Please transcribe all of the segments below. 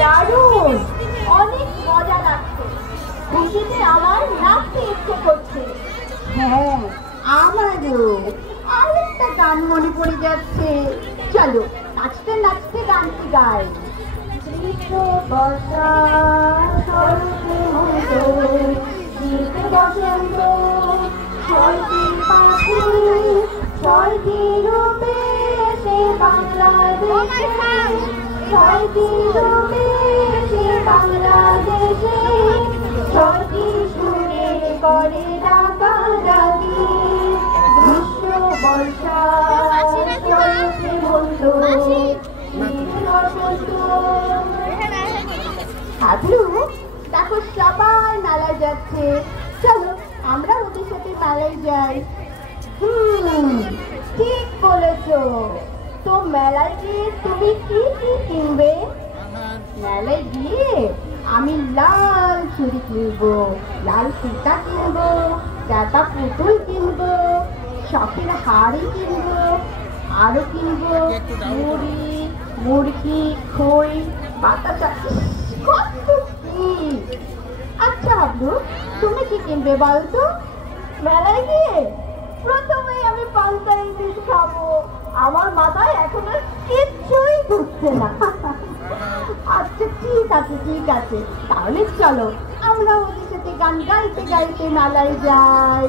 দারুণ, অনেক মজা লাগছে। খুশিতে আমার নাচতে ইচ্ছে করছে। হ্যাঁ, আমারও। আরেকটা গান মনে পড়ে যাচ্ছে, চলো নাচতে নাচতে গানটি গাই। বর্ষা শরতে মতো শীত বসন্ত ছয়টি পাখি ছয়টি রূপে সে বাংলাদেশে, ছয়টি রূপে সে বাংলাদেশে, ছয়টি সুরে করে ডাকাডাকি। গ্রীষ্ম বর্ষা শরতে মতো শীত বসন্ত। হাবলু, দেখো সবাই মেলায় যাচ্ছে, চলো আমরা ওদের সাথে মেলায় যাই। ঠিক বলেছো। তো মেলায় গিয়ে তুমি কি কি কিনবে? মেলায় গিয়ে আমি লাল চুড়ি কিনবো, লাল ফিতা কিনবো, চাপা পুতুল কিনবো, শখের হাড়ি কিনবো, আরো কিনবো মুড়ি, মুরগি, খই, বাতাসা, কত কি। আচ্ছা হাবলু, তুমি কি কিনবে বলতো? মেলায় গিয়ে প্রথমে আমি পান্তা ইলিশ খাবো। আমার মাথায় এখন আর কিচ্ছুই ঢুকছে না। আচ্ছা ঠিক আছে ঠিক আছে, তাহলে চলো আমরা ওদের সাথে গান গাইতে গাইতে মেলায় যাই।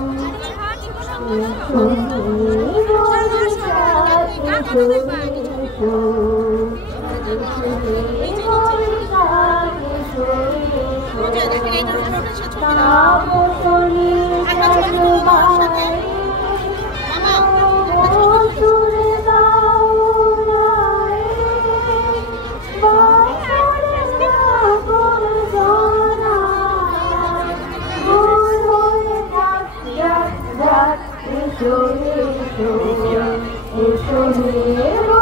এসো